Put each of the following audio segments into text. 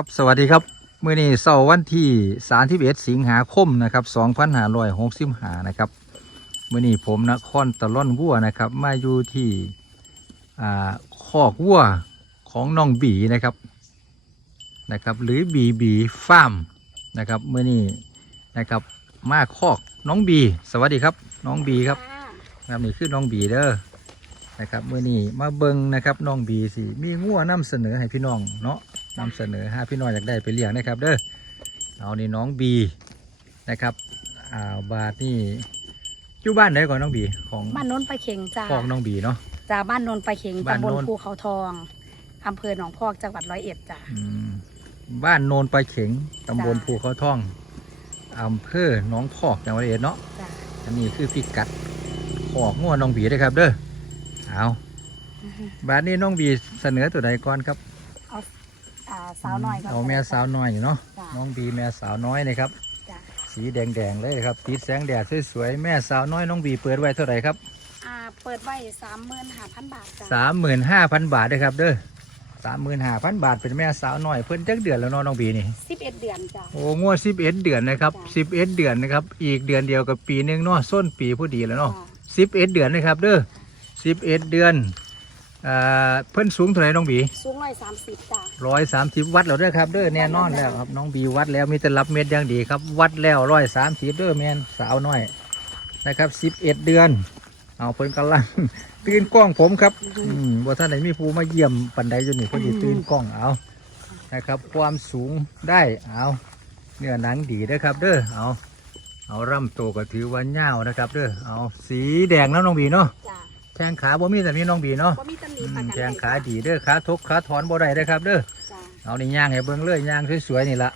ครับสวัสดีครับเมื่อนี้เสาร์วันที่31สิงหาคมนะครับ2565นะครับเมื่อนี้ผมนครตะล่อนวัวนะครับมาอยู่ที่อ่าคอกวัวของน้องบีนะครับนะครับ หรือบีบีฟาร์มนะครับเมื่อนี้นะครับมาคอกน้องบี สวัสดีครับน้องบีครับครับนี่คือน้องบีเด้อนะครับเมื่อนี้มาเบิงนะครับน้องบีสิมีงัวนำเสนอให้พี่น้องเนาะ นำเสนอห้าพี่น้อยอยากได้ไปเลี้ยงนะครับ เด้อเอานี่น้องบีนะครับอ่าบาทนี่อยู่บ้านไหนก่อนน้องบีของบ้านโนนปลาเข็งจ้าของน้องบีเนาะจ้าบ้านโนนปลาเข็งบ้านตำบลโนนภูเขาทองอำเภอหนองพอกจังหวัดร้อยเอ็ดจ้าอืมบ้านโนนปลาเข็งตำบลจ้ะภูเขาท่องอำเภอหนองพอกจังหวัดร้อยเอ็ดเนาะจ้าอันนี้คือพิกัดขอกงัวน้องบีนะครับ เด้อเอาบาทนี้น้องบีเสนอตัวใดก่อนครับเอาอ่า สาวน้อยก่อนเอาแม่สาวน้อยอยู่เนาะจ้าน้องบีแม่สาวน้อยนะครับจ้าสีแดงๆเลยครับติดแสงแดดสวยๆแม่สาวน้อยน้องบีเปิดไว้เท่าไหร่ครับอ่าเปิดไว้สามหมื่นห้าพันบาทจ้าสามหมื่นห้าพันบาทนะครับเด้อสามหมื่นห้าพันบาทเป็นแม่สาวน้อยเพิ่นจักเดือนแล้วเนาะน้องบีนี่สิบเอ็ดเดือนจ้าโอ้งวดสิบเอ็ดเดือนนะครับจ้ะสิบเอ็ดเดือนนะครับอีกเดือนเดียวกับปีหนึงเนาะส้นปีผู้ดีแล้วเนาะจ้าสิบเอ็ดเดือนนะครับเด้อสิบเอ็ดเดือน อ่าเพิ่นสูงเท่าไหร่น้องบีสูงร้อยสามสิบจ้าร้อยสามสิบวัดแล้วเด้อครับเด้อแน่นอนแล้วครับน้องบีวัดแล้วมีแต่รับเม็ดอย่างดีครับ วัดแล้วร้อยสามสิบเด้อแม่นสาวน้อยนะครับสิบเอ็ดเดือน เอาเพิ่นกำลัง ตื่นกล้องผมครับอืมว่าท่านไหนมีผู้มาเยี่ยมปันไดอยู่นี่เพิ่นสิตื่นกล้องเอานะครับ ความสูงได้เอาเนื้อหนังดีเด้อครับ เด้อเอาเอาร่ำโตวก็ถือว่าเงาวนะครับ เด้อเอาสีแดงแล้วน้องบีเนาะจ้า แข้งขาบ่มีแต่มีน้องบีเนาะก็มีตำหนิอืประมกันแข้งขาได้ดีเด้อขาทุกขาถอนบ่ได้เด้อครับเด้อ จ้าเอานี่ย่างให้เบิ่งเลยย่างสวยๆนี่ละ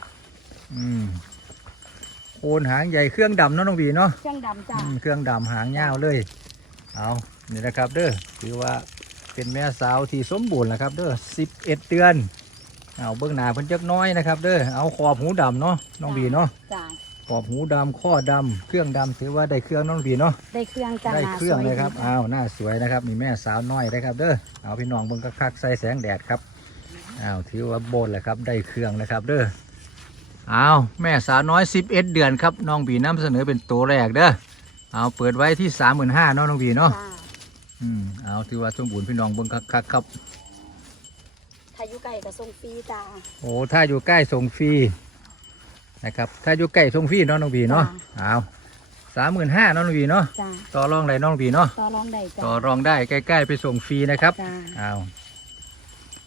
อืมโคนหางใหญ่เครื่องดำเนาะน้องบีเนาะเครื่องดำจ้าอืมเครื่องดำหางยาวเลย เอานี่นะครับ เด้อถือว่าเป็นแม่สาวที่สมบูรณ์แล้วครับ เด้อสิบเอ็ดเดือน เอาเบื้องหน้าเพิ่นจักน้อยนะครับ เด้อเอาขอบหูดำเนาะน้องบีเนาะจ้า ขอบหูดำข้อดำเครื่องดำถือว่าได้เครื่องน้องบีเนาะ ได้เครื่องจ้าได้หน้าเครื่องสวเลยครับดีอ้าว หน้าสวยนะครับนี่แม่สาวน้อยนะครับ เด้อ เอาพี่น้องเบิ่งคักๆใส่แสงแดดครับ อ้าว ถือว่าโบนแหละครับ ได้เครื่องนะครับ เด้อเอาแม่สาวน้อย 11 เดือนครับ น้องบีนำเสนอเป็นตัวแรกเด้อ เอาเปิดไว้ที่ 35,000เนาะน้องบีเนาะ จ้าอืม เอาถือว่าสมบูรณ์พี่น้องเบิ่งคักๆครับ ถ้าอยู่ไก่กับทรงฟรีจ้า โอ้ ถ้าอยู่ใกล้ส่งฟรี นะครับถ้าอยู่ใกล้ส่งฟรีเนาะน้องบีเนาะเอา35,000เนาะน้องบีเนาะจ้าต่อรองได้น้องบีเนาะต่อรองได้จ้าต่อรองได้ใกล้ๆไปส่งฟรีนะครับจ้า เอา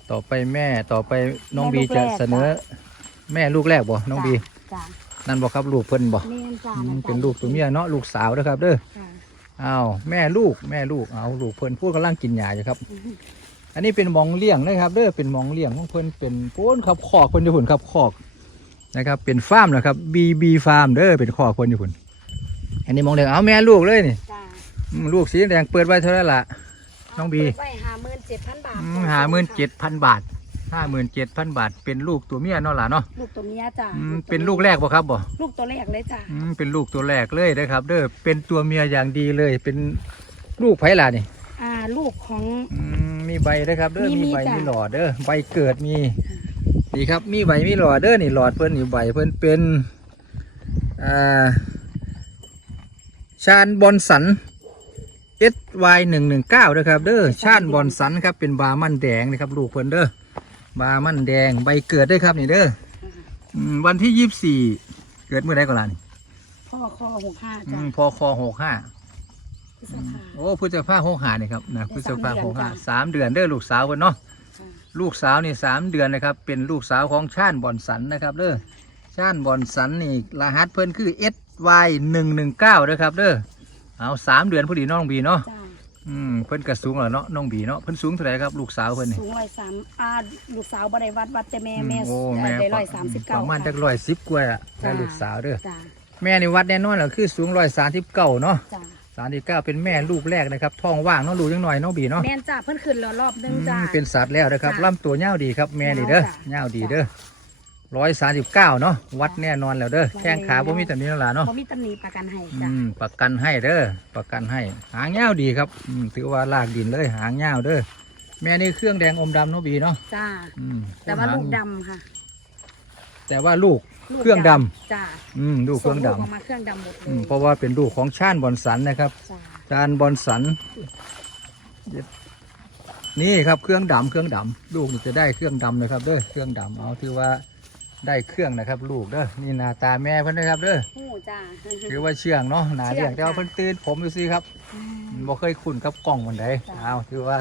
ต่อไปแม่ต่อไปน้องแม่บีลูกจะแรกเสนอ แม่ลูกแรกบ่น้องบีจ้านั่นบอกครับลูกเพิ่นบอกแม่นจ้าเป็นลูกตัวเมียเนาะลูกสาวนะครับเด้อจ้าเอาแม่ลูกแม่ลูกเอาลูกเพิ่นพูดกำลังกินหญ้าอยู่ครับ อันนี้เป็นหมองเลี้ยงนะครับเด้อเป็นหมองเลี้ยงของเพิ่นเป็นโพ้นครับคอกเพิ่นอยู่หุ่นครับคอก นะครับเป็นฟาร์มนะครับบีบีฟาร์มเด้อเป็นคอกเพิ่นอยู่หุ่นอันนี้หมองเลี้ยงเอาแม่ลูกเลยนี่จ้าอืมลูกสีแดงเปิดไว้เท่าไหร่ล่ะน้องบี เปิดไว้ห้าหมื่นเจ็ดพันบาทห้าหมื่นเจ็ดพันบาทห้าหมื่นเจ็ดพันบาท เป็นลูกตัวเมียเนาะล่ะเนาะลูกตัวเมียจ้าอืมเป็นลูกแรกบ่ครับบ่ลูกตัวแรกเลยจ้าอืมเป็นลูกตัวแรกเลยนะครับ เด้อเป็นตัวเมียอย่างดีเลย เป็นลูกไผ่ล่ะนี่อ่า ลูกของ อืมมีใบนะครับ เด้อมีมีมีใบจ้ะ มีหลอดเด้อใบเกิดมี นี่ครับมีใบมีหลอดเด้อนี่หลอดเพิ่นนี่ใบเพิ่นเป็นอ่าชาญบอนสัน SY หนึ่งหนึ่งเก้านะครับเด้อชาญบอนสันครับเป็นบามันแดงนะครับลูกเพิ่นเด้อบามันแดงใบเกิดด้วยครับนี่เด้ออืมวันที่ยี่สิบสี่เกิดเมื่อไรก่อนล่ะนี่พ่อคอหกห้าอืจ้ามพอคอหกห้าพฤษภาโอ้พฤษภาหกห้านี่ครับนะพฤษภาได้หกห้าสาสามมเดืเดืออนนเด้อลูกสาวเพิ่นเนาะจ้า ลูกสาวนี่สามเดือนนะครับ เป็นลูกสาวของชาญบอนสันนะครับเด้อชาญบอนสันนี่รหัสเพิ่นคือ SY หนึ่งหนึ่งเก้านะครับเด้อเอาสามเดือนพอดีน้องบีเนาะจ้าอืมเพิ่นกระสูงแล้วเนาะน้องบีเนาะเพิ่นสูงเท่าไหร่ครับลูกสาวเพิ่นนี่สูงร้อยสามอ่าลูกสาวบ่ได้วัดวัดแต่แม่แม่โอ้เอ่แม่อได้ร้อยสามสิบปเก้าระมาณจักร้อยสิบกว่าอะจ้าได้ลูกสาวเด้อจ้าแม่นี่วัดแน่นอนแล้วคือสูงร้อยสามสิบเก้าเนาะ จ้า สามสิบเก้าเป็นแม่ลูกแรกนะครับท้องว่างเนาะลูกยังหน่อยเน้องบีเนาะแม่นจ้าเพิ่นขึ้นแล้วรอบนึงอืมจ้าเป็นสัตว์แล้วนะครับจ้ะลำตัวเงาวดีครับแม่นี่เด้อจ้ะเงาวดีเด้อร้อยสามสิบเก้าเนาะวัดแน่นอนแล้วเด้อวัดแข้งขาแล้วบ่มีแต่นี้แล้วล่ะเนาะ บ่มีตำหนิประกันให้อืจ้า มประกันให้เด้อประกันให้ หางเงาวดีครับอืมถือว่าลากดินเลยหางเงาวเด้อแม่นี่เครื่องแดงอมดำเนาะบีเนาะจ้า อืมแต่ว่าหงลูกดำค่ะ แต่ว่าลูก ลูกเครื่องดำ จ้าอืมลูกเครื่องส่ดำลูกออกมาเครื่องดำหมดเลอืมยเพราะว่าเป็นลูกของชาญบอนสันนะครับ จ้าชาญบอนสันนี่ครับเครื่องดำเครื่องดำลูกนี่จะได้เครื่องดำนะครับเด้อเครื่องดำเอาถือว่าได้เครื่องนะครับ ลูกเด้อนี่หน้าตาแม่เพิ่นนะครับเด้อหูจ้า ถือว่าเชื่องเนาะหนาเลี้ยงเชื่องแต่ว่าค่ะ เพิ่นตื่นผมดูสิครับบ่เคยคุ้นกับกล้องมันใดจ้ะเอาถือว่า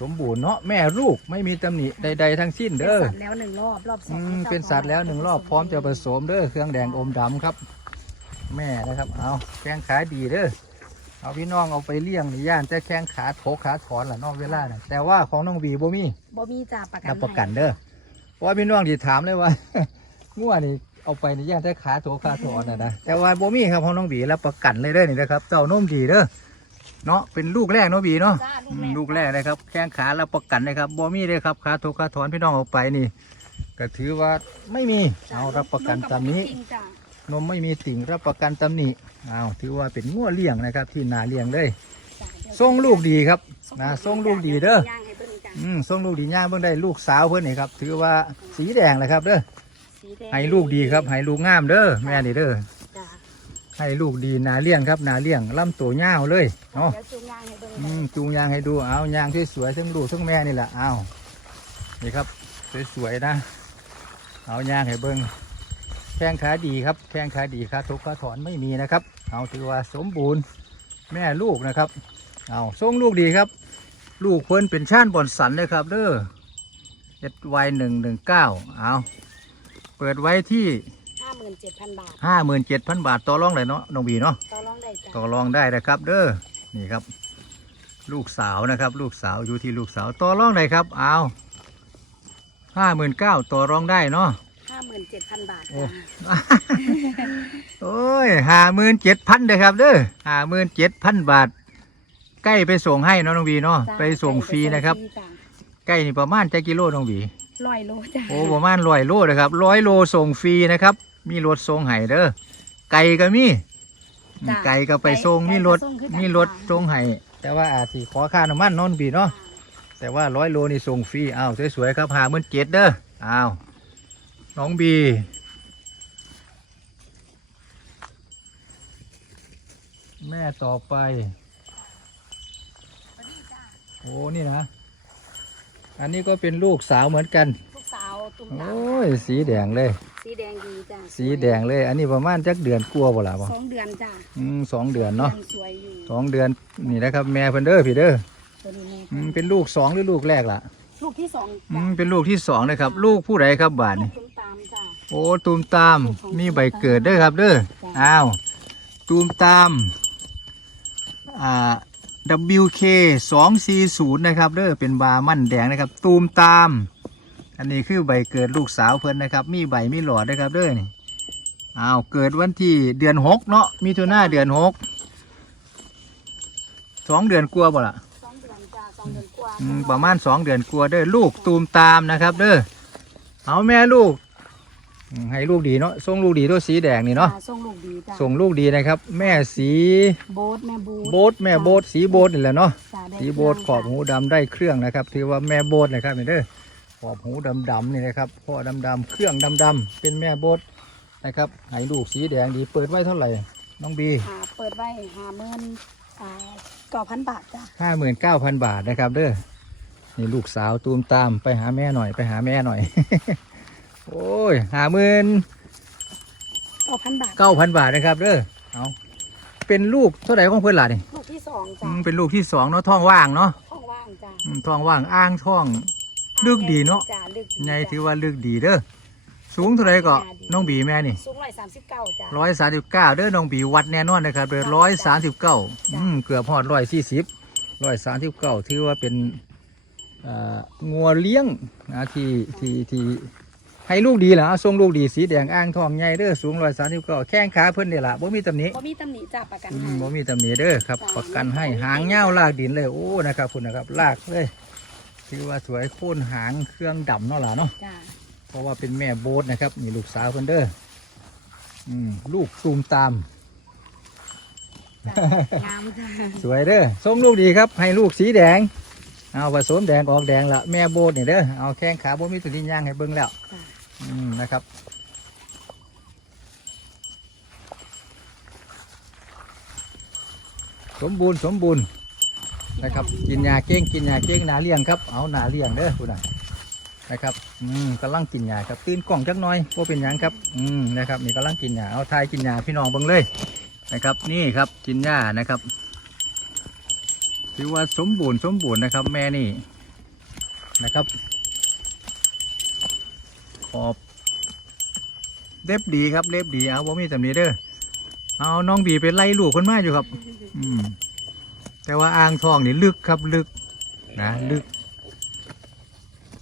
สมบูรณ์เนาะแม่ลูกไม่มีตำหนิใดๆทั้งสิ้นเป็นเด้อสัตว์แล้วหนึ่งรอบรอบสออืงมให้จ้าเป็นสัตว์แล้วหนึ่งรอบพร้อมจะผสมเด้อเครื่องแดงอมดำครับ แม่นะครับเอาแข้งขาดีเด้อเอาพี่น้องเอาไปเลี้ยงในย่านแต่แข้งขาโถขาถอนล่ะนอกเวลาน่ะแต่ว่าของน้องบีบ่มีบ่มีจ้าประกันรับประกันเด้อเพราะว่าพี่น้องที่ถามเลยว่า งัวนี่เอาไปในย่านแต่ขาโถขาถอนน่ะนะแต่ว่าบ่มีครับของน้องบีรับประกันเลยเด้อนี่นะครับเจ้านมดีเด้อ เนาะเป็นลูกแรกเนาะบีเนาะจ้าอืมลูกแรกนะครับแข้งขารับประกันนะครับบ่มีเลยครับขาโถขาถอนพี่น้องเอาไปนี่ก็ถือว่าไม่มีจ้ะเอารับประกันตามนี้ จริงจ้านมไม่มีติ่งรับประกันตำหนิเอาถือว่าเป็นงัวเลี้ยงนะครับ ที่นาเลี้ยงเลยจ้ะเดี๋ยวส่งลูกดีครับนะส่งลูกดีเด้อ ย่างให้เบิ่งจ้ะอืมส่งลูกดีย่างเพิ่งได้ลูกสาวเพิ่นนี่ครับ ถือว่าสีแดงเลยครับเด้อสีแดงให้ลูกดีครับให้ลูกงามเด้อแม่นี่เด้อจ้ะ ให้ลูกดีนาเลี้ยงครับนาเลี้ยงล่ำตัวยาวเลยเนาะ เดี๋ยวจูงยางให้เบิ่งอืมจูงยางให้ดูเอายางสวยๆทั้งลูกทั้งแม่นี่แหละเอานี่ครับสวยๆนะ เอายางให้เบิ้งแข้งขาดีครับแข้งขาดีขาทุกขาถอนไม่มีนะครับ เอาถือว่าสมบูรณ์แม่ลูกนะครับ เอาส่งลูกดีครับ ลูกเพิ่นเป็นชาติบอนสันเลยครับเด้อเอ็ดไวหนึ่งหนึ่งเก้าเอาเปิดไว้ที่ มื่นเจ็ดพันบาทห้าหมื่นเจ็ดพันบาทต่อรองเลยเนาะน้องบีเนาะต่อรองได้จ้ะต่อรองได้นะครับ เด้อนี่ครับ ลูกสาวนะครับ ลูกสาวอยู่ที่ลูกสาวต่อรองได้ครับเอาห้าหมื่นเก้าต่อรองได้เนาะห้าหมื่นเจ็ดพันบาทโอ้จ้ะโอ้ยห้าหมื่นเจ็ดพันเลยครับเด้อห้าหมื่นเจ็ดพันบาท ใกล้ไปส่งให้เนาะน้องบีเนาะจ้ะไปส่งฟรีนะครับ ไปส่งฟจ้ใกล้นี่ประมาณจะกิโลน้องบี ร้อยโลจ้ะโอ้ประมาณร้อยโลนะครับร้อยโลส่งฟรีนะครับ มีรถส่งให้เด้อไก่ก็มีจ้ะไก่ก็ไปส่งมีรถไก่ก็ส่งคือกัน มีรถส่งให้แต่ว่าอาจสิขอค่าน้ำมันเนอนบีเนาะแต่ว่าร้อยโลนี่ส่งฟรีอ้าวสวยๆครับหาเมื่นเจ็ดเด้ออ้าวน้องบี แม่ต่อไป โอ้นี่นะ อันนี้ก็เป็นลูกสาวเหมือนกันลูกสาว ตุ้มโอตา้ยสีแดงเลย สีแดงดีจ้ะสีแดงเลย อันนี้ประมาณจักเดือนกลัวาบ่ล่ะบ่สองเดือนจ้ะอืมสองเดือนเนาะยังสวยอยู่สองเดือนนี่นะครับแม่เพิ่นเด้อพี่เด้อตัวนี้แม่อืมเป็นลูกสองหรือลูกแรกล่ะลูกที่สองอืจ้ะมเป็นลูกที่สองเลยครับ ลูกผู้ใดครับบาทลูนี่ กตุ้มตามจ้ะโอ้ตูมตามมีใบเกิดด้วยครับเด้อจ้ะอ้าวตูมตามอ่า WK 240นะครับเด้อเป็นบามั่นแดงนะครับตูมตาม อันนี้คือใบเกิดลูกสาวเพิ่นนะครับ มีใบมีหลอดนะครับเด้อนี่อ้าวเกิดวันที่เดือนหกเนาะมีทุนาเดือนหกสองเดือนกลัวาบ่ล่ะสองเดือนจ้ะสองเดือนกว่าอืมประมาณสองเดือนกลัวาเด้อลูกตูมตามนะครับ เด้อเอาแม่ลูกอืมให้ลูกดีเนาะส่งลูกดีด้วยสีแดงนี่เนาะจ้ส่งลูกดีจ้ะส่งลูกดีนะครับ แม่สีโบ๊ทแม่โบ๊ทโบ๊ทแม่โบ๊ทสีโบ๊ทนี่แหละเนาะ จ้ะได้สีโบ๊ทขอบหูดำได้เครื่องนะครับ ถือว่าแม่โบ๊ทนะครับนี่เด้อข อบหูดำดำๆนี่นะครับพ่อดำดำๆเครื่องดำดำๆเป็นแม่โบ๊ทนะครับให้ลูกสีแดงดีเปิดไว้เท่าไหร่น้องบีหาเปิดไว้หาเมื่นอ่าเก้าพันบาทจ้ะห้าหมื่นเก้าพันบาทนะครับเด้อนี่ลูกสาวตูมตามไปหาแม่หน่อยไปหาแม่หน่อย โอ้ยหาหมื่นเก้าพันบาทเก้าพันบาทนะครับเด้อเอาเป็นลูกเท่าไหร่ของเพื่อนหล่ะนี่ลูกที่สองอืจ้ะมเป็นลูกที่สองเนาะท้องว่างเนาะท้องว่างจ้ะอืมท้องว่างอ้างท้อง ลึกดีเนาะจ้ะลึกดีไงจ้ะถือว่าลึกดีเด้อสูงเท่าไหรก็น้องบีแม่นี่สูงร้อยสามสิบเก้าจ้ะร้อยสามสิบเก้าเด้อน้องบีวัดแน่นอนนะครับเด้อร้อยสามสิบเก้าอืมเกือบหอดร้อยสี่สิบร้อยสามสิบเก้าถือว่าเป็นเอ่องัวเลี้ยงนะที่ที่ที่ให้ลูกดีแหละทรงลูกดีสีแดงอ่างทองใหญ่เด้อสูงร้อยสามสิบเก้าแข้งขาเพิ่นนี่ล่ะบ่มีตำหนิบ่มีตำหนิจ้ะประกันอืให้มบ่มีตำหนิเด้อครับประกันให้หางเงาวลากดินเลยโอ้นะครับคุณนะครับลากเลย ถือว่าสวยโค่นหางเครื่องดำเนาะล่ะเนาะจ้ะเพราะว่าเป็นแม่โบ๊ทนะครับนี่ลูกสาวเพิ่นเด้ออืมลูกตูมตาม จ้ะงามจ้ะสวยเด้อส่งลูกดีครับ ให้ลูกสีแดง เอาผสมแดงออกแดงละแม่โบ๊ทนี่เด้อเอาแข้งขาโบ๊ทมีตัวนี้ย่างให้เบิ่งแล้ว จ้ะออืมนะครับ สมบูรณ์สมบูรณ์ นะครับ กินยาเก้งกินยาเก้งหนาเลี้ยงครับเอาหนาเลี้ยงเด้อคุณน่ะนะครับอืมกำลังกินยาครับตื่นกล่องจักหน่อยว่าเป็นยังครับอืมนะครับนี่กำลังกินยาเอาทายกินยาพี่น้องเบิ่งเลยนะครับ นี่ครับกินยานะครับถือว่าสมบูรณ์สมบูรณ์นะครับ แม่นี่นะครับขอบเล็บดีครับเล็บดีเอาว่ามีตำนี้เด้อเอาน้องบีไปไล่ลูกคนมาอยู่ครับ อืม แต่ว่าอ่างทองนี่ลึกครับลึกนะลึก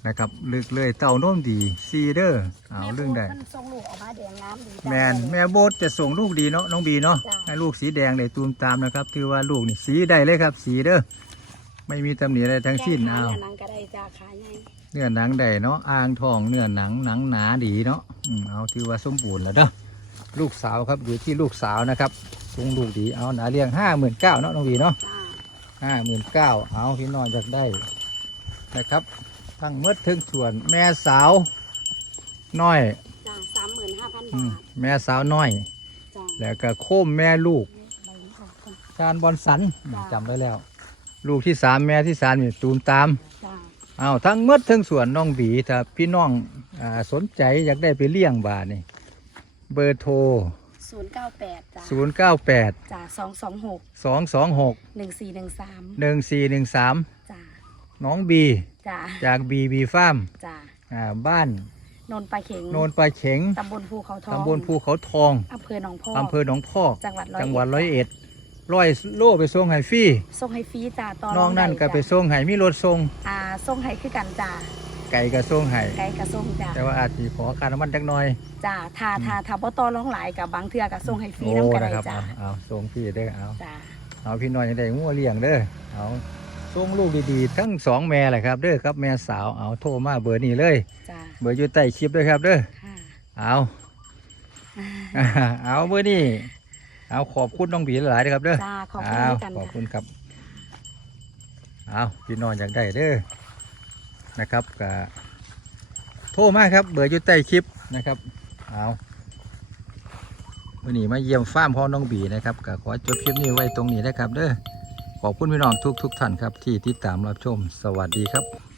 นะครับลึกเลยเต่าโน้มดีซีเดอร์เอาเรื่องได้แม่โบมันทรงลูกออกมาแดงน้ำดีจ้ะแมนแม่โบทจะส่งลูกดีเนาะน้องบีเนาะจ้ะให้ลูกสีแดงเลยตูมตามนะครับถือว่าลูกนี่สีได้เลยครับสีเด้อไม่มีตำหนิอะไรทั้งสิ้นแก้เอาขาหนังก็ได้จ้าขาใหญ่เนื้อหนังได้เนาะอ่างทองเนื้อหนังหนังหนาดีเนาะอืมเอาถือว่าสมบูรณ์แล้วเด้อลูกสาวครับอยู่ที่ลูกสาวนะครับสูงลูกดีเอาหนาเลี้ยงห้าหมื่นเก้าเนาะน้องบีเนาะจ้า ห้าหมื่นเก้าเอาพี่น้องอยากได้นะครับทั้งเมดถึงส่วนแม่สาวน้อยจ้าสามหมื่นห้าพันอืบามทแม่สาวน้อย จ้าแล้วก็โคมแม่ลูก ใบนี้ค่ะคุณการบอลสันจ้ะจำได้แล้ว ลูกที่สามแม่ที่สามนี่ตูมตามจ้าเอาทั้งเมดถึงส่วนน้องบีถ้าพี่น้องอาสนใจอยากได้ไปเลี้ยงบาทนี่เบอร์โทร ศูนย์เก้าแปดจ้า0 9 8จ้าสองสองหก2 2 6หนึ่งสี่หนึ่งสาม1 4 1 3จ้าน้องบีจ้าจากบีบีฟาร์มจ้าอ่าบ้านนนปลาเข็งโนนปลาเข็งตำบลภูเขาทองตำบลภูเขาทองอำเภอหนองพอกอำเภอหนองพอกจังหวัดร้อยจังหวัดเอ็ร้อยเอ็ดร้อยโลไปส่งไห้ฟรี่ส่งให้ฟรีจ้าต่อรน้องนั่นด้ก็ไปจ้ะส่งไห้มีรถส่งอ่าส่งให้คือกันจ้า ไก่ก็ส่งไห้ไกลกับส่งจ้าแต่ว่าอาจจะขอการน้ำมันจักหน่อยจ้าทาทาทาบ่ต่อรองหลายกับบางเทื่อกับส่งให้ฟรีโอ้น้ำกันนะได้ครับจ้าเอาเอาส่งพี่เด้อเอาจ้าเอาพี่น้อยจะได้งัวเลี้ยงเด้อเอาส่งลูกดีๆทั้งสองแม่แหละครับเด้อครับแม่สาวเอาโทรมาเบอร์นี้เลย จ้าเบอร์อยู่ใต้คลิปด้วยครับเด้อ ค่ะเอาเอาเบอร์นี้เอาขอบคุณน้องบีหลายๆนะครับเด้อจ้าขอบคุณเอาด้วยกันขอบค่ะคุณครับ เอาพี่น้องอยากได้เด้อ นะครับก็โทรมาครับเบอร์อยู่ใต้คลิปนะครับเอาวันนี้มาเยี่ยมฟาร์มพ่อน้องบีนะครับก็ขอจบคลิปนี้ไว้ตรงนี้นะครับเด้อขอบคุณพี่น้องทุกทุกท่านครับที่ติดตามรับชม สวัสดีครับ